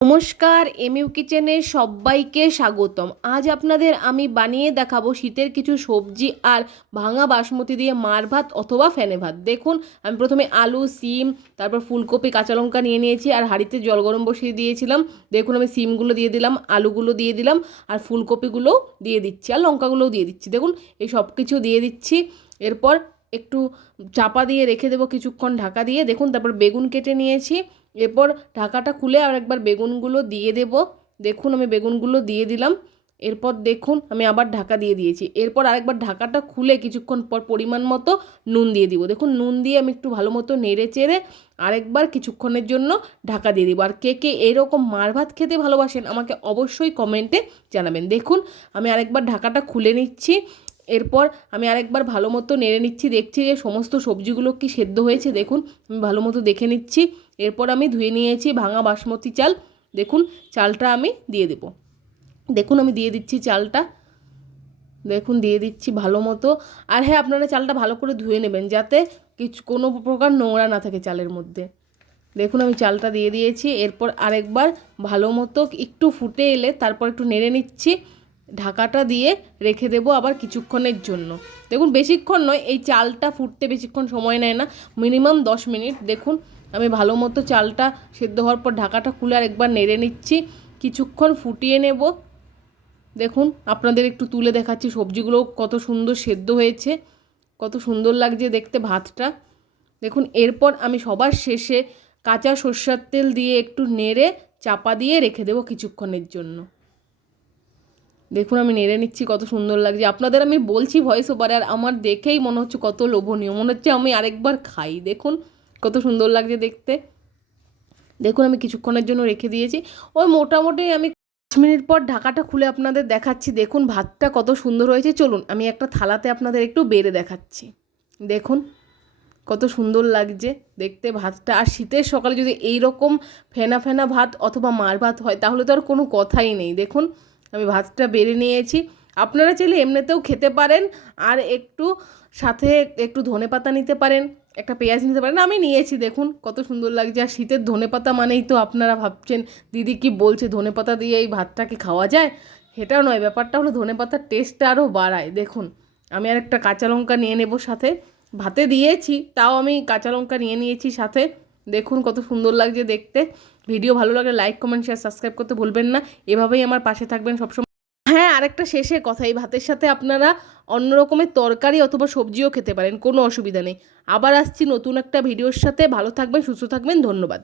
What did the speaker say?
নমস্কার, এমইউ কিচেনে সবাইকে স্বাগতম। আজ আপনাদের আমি বানিয়ে দেখাবো শীতের কিছু সবজি আর ভাঙা বাসমতি দিয়ে মার ভাত অথবা ফেনে ভাত। দেখুন, আমি প্রথমে আলু, সিম, তারপর ফুলকপি, কাঁচা লঙ্কা নিয়ে নিয়েছি আর হাঁড়িতে জল গরম বসিয়ে দিয়েছিলাম। দেখুন, আমি সিমগুলো দিয়ে দিলাম, আলুগুলো দিয়ে দিলাম আর ফুলকপিগুলোও দিয়ে দিচ্ছি আর লঙ্কাগুলোও দিয়ে দিচ্ছি। দেখুন, এই সব কিছু দিয়ে দিচ্ছি। এরপর একটু চাপা দিয়ে রেখে দেবো কিছুক্ষণ ঢাকা দিয়ে। দেখুন, তারপর বেগুন কেটে নিয়েছি। এরপর ঢাকাটা খুলে আর একবার বেগুনগুলো দিয়ে দেব। দেখুন, আমি বেগুনগুলো দিয়ে দিলাম। এরপর দেখুন, আমি আবার ঢাকা দিয়ে দিয়েছি। এরপর আরেকবার ঢাকাটা খুলে কিছুক্ষণ পর পরিমাণ মতো নুন দিয়ে দিব। দেখুন, নুন দিয়ে আমি একটু ভালো মতো নেড়ে চেড়ে আরেকবার কিছুক্ষণের জন্য ঢাকা দিয়ে দিব। আর কে কে এরকম মার ভাত খেতে ভালোবাসেন আমাকে অবশ্যই কমেন্টে জানাবেন। দেখুন, আমি আরেকবার ঢাকাটা খুলে নিচ্ছি। এরপর আমি আরেকবার ভালো মতো নেড়ে নিচ্ছি, দেখছি যে সমস্ত সবজিগুলো কি সেদ্ধ হয়েছে। দেখুন, আমি ভালো মতো দেখে নিচ্ছি। এরপর আমি ধুয়ে নিয়েছি ভাঙা বাসমতি চাল। দেখুন, চালটা আমি দিয়ে দেব। দেখুন, আমি দিয়ে দিচ্ছি চালটা। দেখুন, দিয়ে দিচ্ছি ভালো মতো। আর হ্যাঁ, আপনারা চালটা ভালো করে ধুয়ে নেবেন যাতে কোনো প্রকার নোংরা না থাকে চালের মধ্যে। দেখুন, আমি চালটা দিয়ে দিয়েছি। এরপর আরেকবার ভালো মতো একটু ফুটে এলে তারপর একটু নেড়ে নিচ্ছি। ঢাকাটা দিয়ে রেখে দেবো আবার কিছুক্ষণের জন্য। দেখুন, বেশিক্ষণ নয়, এই চালটা ফুটতে বেশিক্ষণ সময় নেয় না, মিনিমাম 10 মিনিট। দেখুন, আমি ভালো মতো চালটা সেদ্ধ হওয়ার পর ঢাকাটা খুলে আর একবার নেড়ে নিচ্ছি, কিছুক্ষণ ফুটিয়ে নেব। দেখুন, আপনাদের একটু তুলে দেখাচ্ছি সবজিগুলো কত সুন্দর সেদ্ধ হয়েছে, কত সুন্দর লাগছে দেখতে ভাতটা। দেখুন, এরপর আমি সবার শেষে কাঁচা সর্ষের তেল দিয়ে একটু নেড়ে চাপা দিয়ে রেখে দেবো কিছুক্ষণের জন্য। দেখুন, আমি নেড়ে নিচ্ছি, কত সুন্দর লাগছে। আপনাদের আমি বলছি ভয়েস ওভারে, আর আমার দেখেই মনে হচ্ছে কত লোভনীয়, মনে হচ্ছে আমি আরেকবার খাই। দেখুন, কত সুন্দর লাগছে দেখতে। দেখুন, আমি কিছুক্ষণের জন্য রেখে দিয়েছি। ওই মোটামুটি আমি 5 মিনিট পর ঢাকাটা খুলে আপনাদের দেখাচ্ছি। দেখুন, ভাতটা কত সুন্দর হয়েছে। চলুন, আমি একটা থালাতে আপনাদের একটু বেড়ে দেখাচ্ছি। দেখুন, কত সুন্দর লাগছে দেখতে ভাতটা। আর শীতের সকালে যদি এই রকম ফেনা ফেনা ভাত অথবা মার ভাত হয় তাহলে তো আর কোনো কথাই নেই। দেখুন, আমি ভাতটা বেড়ে নিয়েছি। আপনারা চাইলে এমনিতেও খেতে পারেন, আর একটু সাথে একটু ধনেপাতা নিতে পারেন, একটা পেঁয়াজ নিতে পারেন। আমি নিয়েছি। দেখুন, কত সুন্দর লাগছে। আর শীতের ধনেপাতা মানেই তো আপনারা ভাবছেন দিদি কি বলছে, ধনেপাতা দিয়ে এই ভাতটাকে খাওয়া যায়? সেটাও নয়, ব্যাপারটা হলো ধনেপাতার টেস্টটা আরও বাড়ায়। দেখুন, আমি আর একটা কাঁচা লঙ্কা নিয়ে নেব সাথে। ভাতে দিয়েছি, তাও আমি কাঁচা লঙ্কা নিয়ে নিয়েছি সাথে। দেখুন, কত সুন্দর লাগছে দেখতে। ভিডিও ভালো লাগলে লাইক, কমেন্ট, শেয়ার, সাবস্ক্রাইব করতে ভুলবেন না। এভাবেই আমার পাশে থাকবেন সবসময়। হ্যাঁ, আরেকটা শেষে কথা, এই ভাতের সাথে আপনারা অন্য রকমের তরকারি অথবা সবজিও খেতে পারেন, কোনো অসুবিধা নেই। আবার আসছি নতুন একটা ভিডিওর সাথে। ভালো থাকবেন, সুস্থ থাকবেন, ধন্যবাদ।